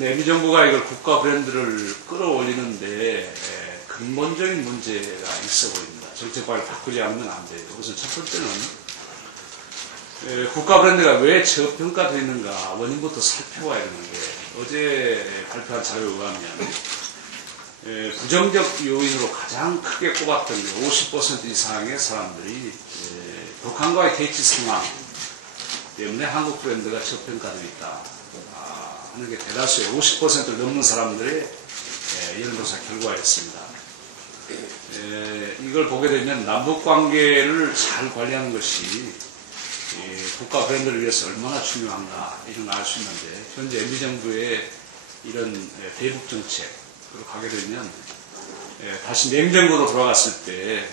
근데 MB 정부가 이걸 국가 브랜드를 끌어올리는데 근본적인 문제가 있어 보입니다. 정책법을 바꾸지 않으면 안 돼요. 우선 첫 번째는 국가 브랜드가 왜 저평가되어 있는가 원인부터 살펴봐야 되는 게, 어제 발표한 자료에 의하면 부정적 요인으로 가장 크게 꼽았던 게 50% 이상의 사람들이 북한과의 대치 상황 때문에 한국 브랜드가 저평가되어 있다 하는 게 대다수의 50%를 넘는 사람들의 여론조사 결과였습니다. 이걸 보게 되면 남북관계를 잘 관리하는 것이 국가 브랜드를 위해서 얼마나 중요한가 이런 걸 알 수 있는데, 현재 MB정부의 이런 대북 정책으로 가게 되면 다시 냉정으로 돌아갔을 때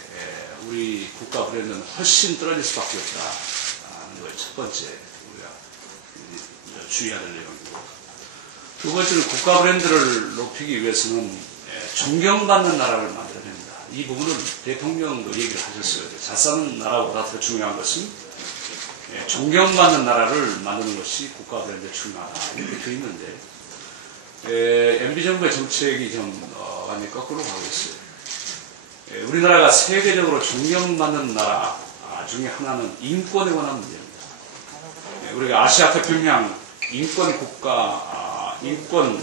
우리 국가 브랜드는 훨씬 떨어질 수밖에 없다는 걸 첫 번째 우리가 주의해야 될 내용이고, 두 번째는 국가 브랜드를 높이기 위해서는 존경받는 나라를 만들어야 됩니다. 이 부분은 대통령도 얘기를 하셨어요. 잘 사는 나라보다 더 중요한 것은 존경받는 나라를 만드는 것이 국가 브랜드의 중요하다 이렇게 되어 있는데, MB정부의 정책이 좀 완전히 거꾸로 가고 있어요. 우리나라가 세계적으로 존경받는 나라 중에 하나는 인권에 관한 문제입니다. 우리가 아시아 태평양 인권 국가, 인권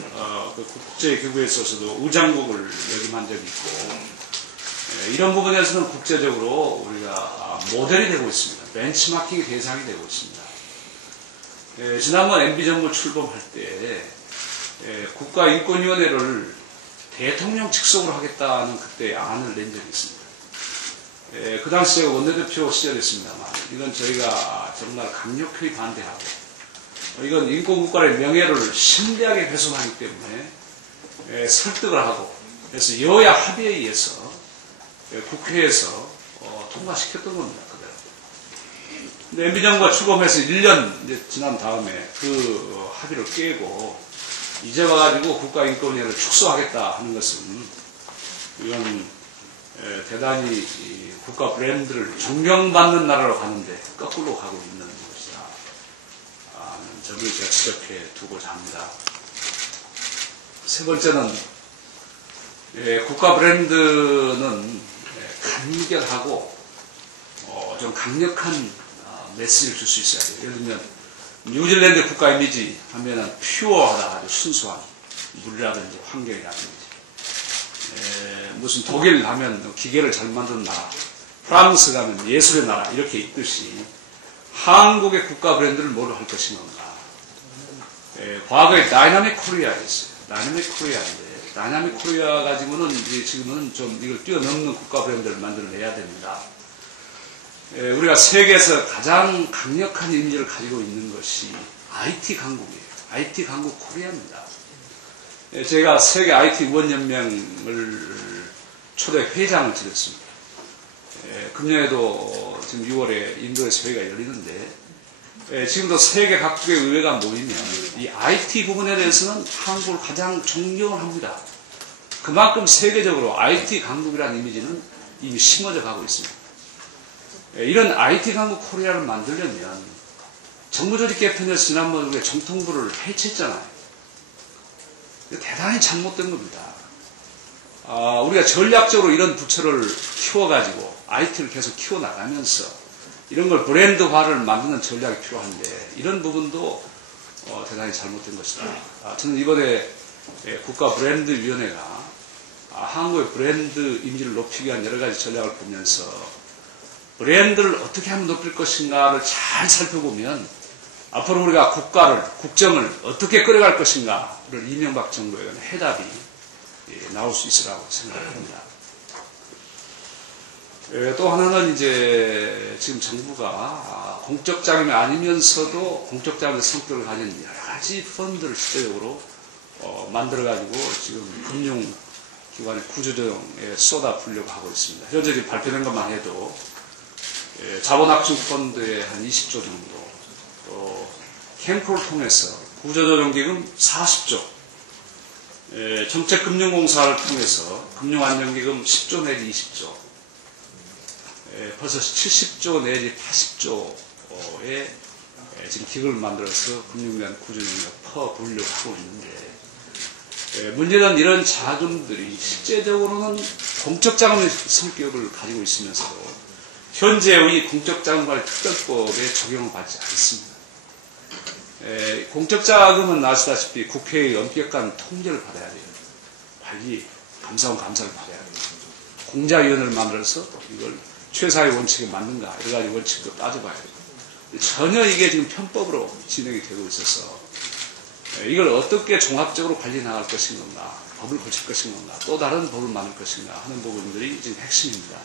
국제기구에 있어서도 의장국을 역임한 적이 있고, 이런 부분에서는 국제적으로 우리가 모델이 되고 있습니다. 벤치마킹의 대상이 되고 있습니다. 지난번 MB정부 출범할 때 국가인권위원회를 대통령 직속으로 하겠다는 그때 안을 낸 적이 있습니다. 그 당시 제가 원내대표 시절이었습니다만, 이건 저희가 정말 강력히 반대하고, 이건 인권국가의 명예를 심대하게 훼손하기 때문에 설득을 하고, 그래서 여야 합의에 의해서 국회에서 통과시켰던 겁니다. 그대로. 근데 MB정부가 출범해서 1년 이제 지난 다음에 그 합의를 깨고 이제 와가지고 국가인권위원회를 축소하겠다 하는 것은, 이건 대단히 국가 브랜드를 존경받는 나라로 가는데 거꾸로 가고 있는 것이다 하는 점을 제가 지적해 두고자 합니다. 세 번째는 국가 브랜드는 간결하고 좀 강력한 메시지를 줄 수 있어야 돼요. 예를 들면 뉴질랜드 국가 이미지 하면은 퓨어하다, 아주 순수한 물이라든지 환경이라든지, 무슨 독일 하면 기계를 잘 만드는 나라, 프랑스 가면 예술의 나라 이렇게 있듯이 한국의 국가 브랜드를 뭐로 할 것인가. 과거에 다이나믹 코리아였어요. 다이나믹 코리아인데, 다이나믹 코리아 가지고는 이제 지금은 좀 이걸 뛰어넘는 국가 브랜드를 만들어내야 됩니다. 우리가 세계에서 가장 강력한 이미지를 가지고 있는 것이 IT 강국이에요. IT 강국 코리아입니다. 제가 세계 IT 의원연맹을 초대 회장을 지냈습니다. 금년에도 지금 6월에 인도에서 회의가 열리는데, 지금도 세계 각국의 의회가 모이면 이 IT 부분에 대해서는 한국을 가장 존경을 합니다. 그만큼 세계적으로 IT 강국이라는 이미지는 이미 심어져 가고 있습니다. 이런 IT 강국 코리아를 만들려면 정부 조직 개편에서 지난번 우리가 정통부를 해체했잖아요. 대단히 잘못된 겁니다. 우리가 전략적으로 이런 부처를 키워가지고 IT를 계속 키워나가면서 이런 걸 브랜드화를 만드는 전략이 필요한데, 이런 부분도 대단히 잘못된 것이다. 저는 이번에 국가 브랜드위원회가 한국의 브랜드 이미지를 높이기 위한 여러 가지 전략을 보면서 브랜드를 어떻게 하면 높일 것인가를 잘 살펴보면 앞으로 우리가 국정을 어떻게 끌어갈 것인가를 이명박 정부에 대한 해답이 나올 수 있으라고 생각합니다. 또 하나는 이제 지금 정부가 공적 자금이 아니면서도 공적 자금의 성격을 가진 여러 가지 펀드를 실제적으로 만들어가지고 지금 금융기관의 구조조정에 쏟아부으려고 하고 있습니다. 현재 발표된 것만 해도 자본합증펀드에 한 20조 정도, 또 캠프를 통해서 구조조정기금 40조, 정책금융공사를 통해서 금융안정기금 10조 내지 20조, 벌써 70조 내지 80조의 지금 기금을 만들어서 금융기관 구조조정에 퍼부으려고 하고 있는데, 문제는 이런 자금들이 실제적으로는 공적자금의 성격을 가지고 있으면서도 현재의 공적자금관리 특별법에 적용을 받지 않습니다. 공적자금은 아시다시피 국회의 엄격한 통제를 받아야 돼요. 관리, 감사원 감사를 받아야 돼요. 공자위원회를 만들어서 이걸 최사의 원칙에 맞는가 여러 가지 원칙도 따져봐야 돼요. 전혀 이게 지금 편법으로 진행이 되고 있어서 이걸 어떻게 종합적으로 관리 나갈 것인 건가, 법을 고칠 것인 건가, 또 다른 법을 만들 것인가 하는 부분들이 지금 핵심입니다.